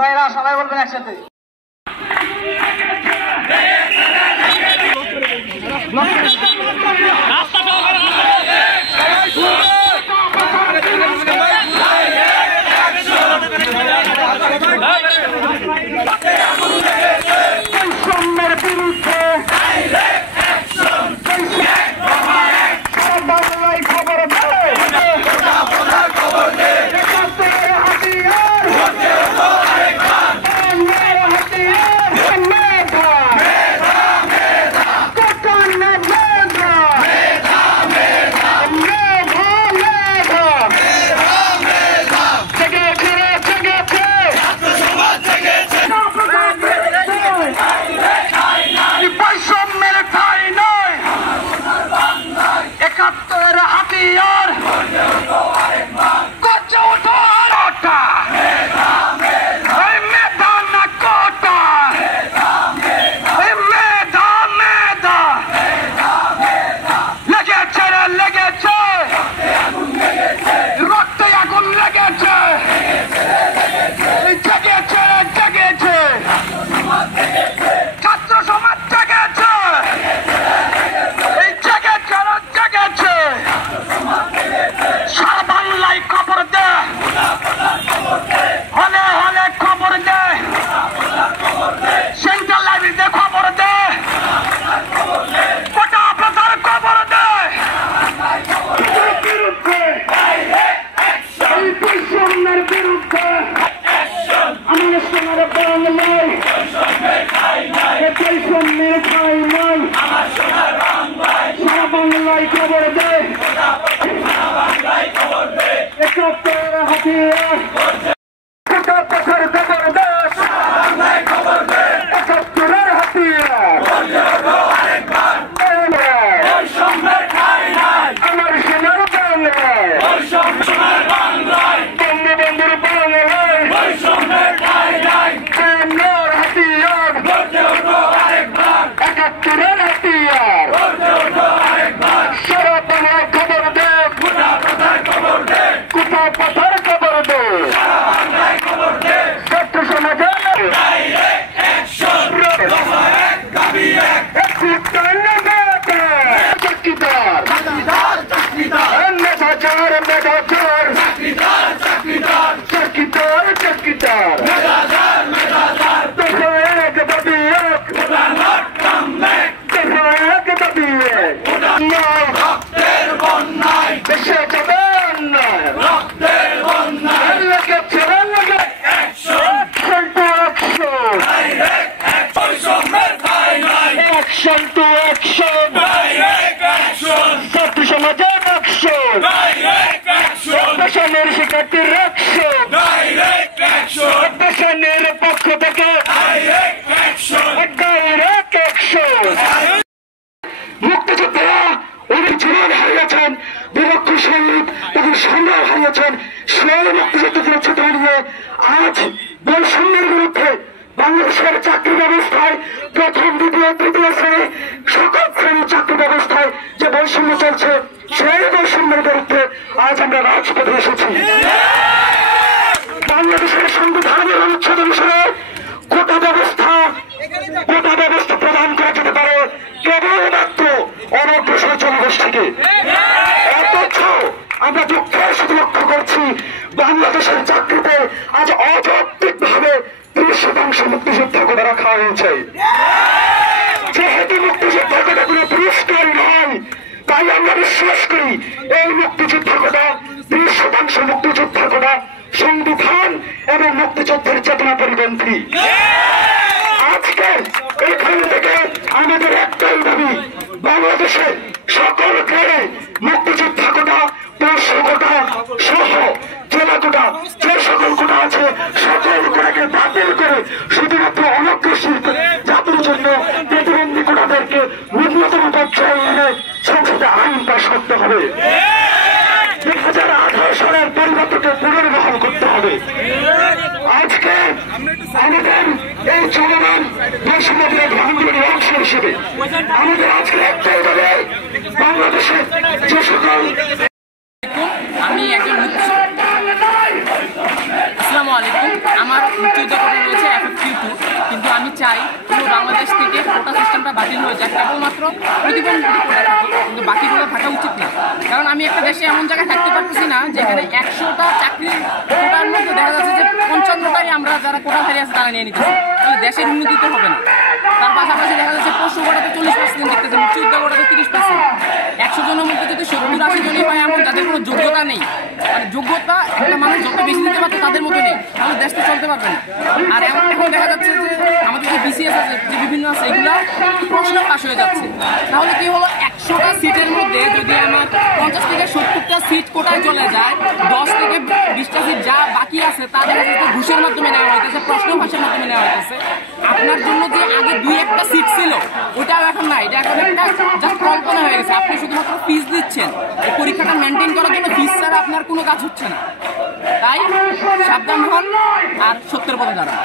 ভাইরা সবাই বলবেন একসাথে সালের পরিবর্তনকে পুনর্বহাল করতে হবে। আজকে আমাদের এই চলমান বৈষম্যবিরোধী আন্দোলনের অংশ হিসেবে আমাদের আজকে একটাই দাবি, বাংলাদেশের যে সকল আমি একজন আসসালামু আলাইকুম। আমার মুক্তিযুদ্ধ কোটা রয়েছে FFQ2, কিন্তু আমি চাই পুরো বাংলাদেশ থেকে কোটা সিস্টেমটা বাতিল হয়ে যায়, কেবলমাত্র প্রতিবন্ধী কোটা থাকে, কিন্তু বাকিগুলো থাকা উচিত না। কারণ আমি একটা দেশে এমন জায়গায় থাকতে পারতেছি না যেখানে 100টা চাকরির কোটার মধ্যে দেখা যাচ্ছে যে 55টাই আমরা যারা কোটাধারী আছে তারা নিয়ে নিতেছি, তাহলে দেশের উন্নতি তো হবে না। তার পাশাপাশি দেখা যাচ্ছে পশু কোটাতে 40% দেখতেছে, মুক্তিযুদ্ধ কোটাতে 30%। 100 জনের মধ্যে যদি 70-80 জনই হয় এমন যাদের কোনো যোগ্যতা নেই, মানে যোগ্যতা একটা মানুষ যত বেশি দিতে পারছে তাদের মতো নেই, তাহলে দেশ তো চলতে পারবে না। আর এখন দেখা যাচ্ছে যে আমাদের যে BCS আছে, যে বিভিন্ন আছে, এগুলো প্রশ্ন ফাঁস হয়ে যাচ্ছে। তাহলে কি হলো, 100টা সিটের মধ্যে যদি আমার 50 থেকে 70টা সিট কোটায় চলে যায়, 10 থেকে 20টা সিট যা বাকি আছে তা দেখা যাচ্ছে ঘুষের মাধ্যমে নেওয়া হইতেছে, প্রশ্ন ফাঁসের মাধ্যমে নেওয়া হইতেছে। আপনার জন্য যে আগে 2-1টা সিট ছিল ওটাও এখন নাই, এটা এখন একটা জাস্ট কল্পনা হয়ে গেছে। আপনি শুধুমাত্র ফিস দিচ্ছেন, এই পরীক্ষাটা মেনটেন করার জন্য ফিস ছাড়া আপনার কোনো কাজ হচ্ছে না। তাই সাবধান হন আর সত্যের পথে দাঁড়ান।